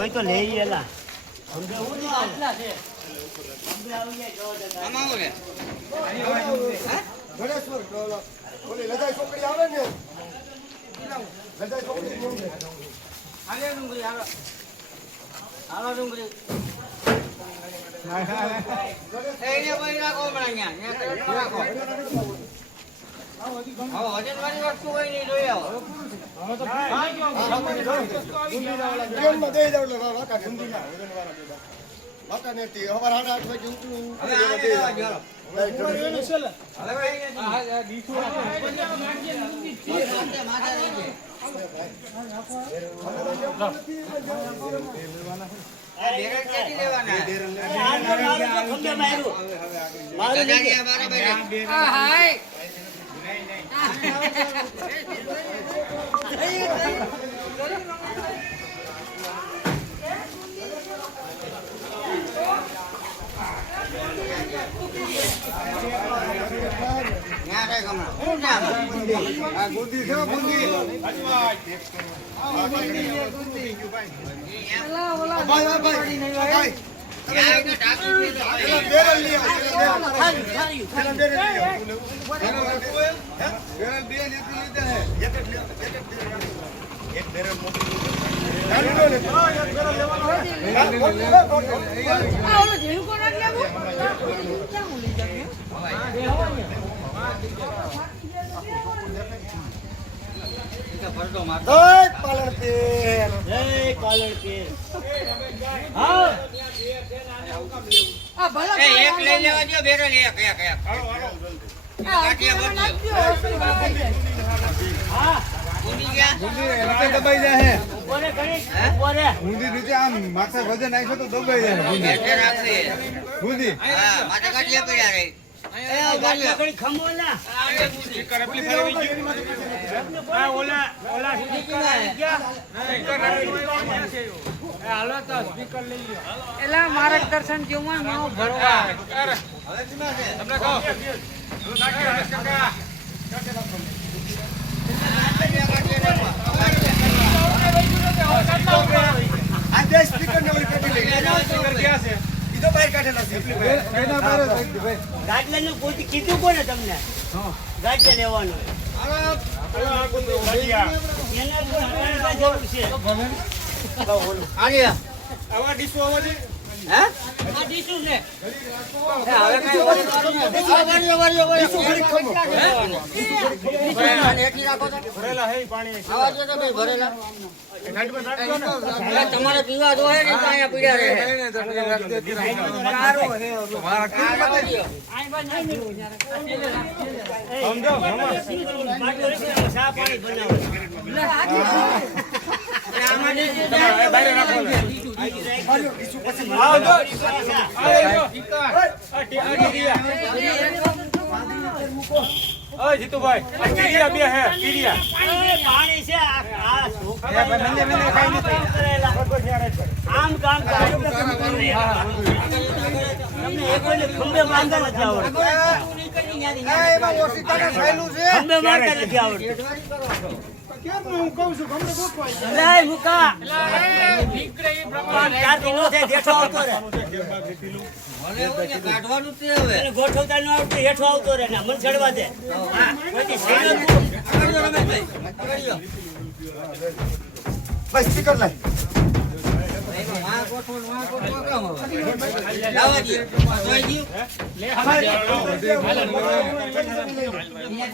કોઈ તો લઈ ગયેલા છોકરી આવે ને છોકરી હાલો ડુંગળી વસ્તુ હોય નહીં જોઈ આવો એક લઈ લેવા દો બેરો એક દબાઈ જાય નીચે આમ માથે વજન નાખો તો દબાઈ જાય બુંદી માથે કાઢીએ પડ્યા રે માર્ગદર્શન કેવું ભરવા ગાડલાનું કોઈ કીધું કોને તમને ગાડલા લેવાનું એના જરૂર છે આવા ડીશો આવા છે હે આ ડીશું છે તમારે પીવા જો હે ને તો અહીંયા પીડ્યા રહે ચા પાણી બનાવો જીતુભાઈ પાણી છે આમ કામ તમને એક ખંભે માંગતા નથી આવડતું ખંભે માંગતા નથી આવડતું ગોઠવતા ન આવડતું હેઠો આવતો રે મને ચડવા દે બસ સ્પીકર લાય લાવવા દે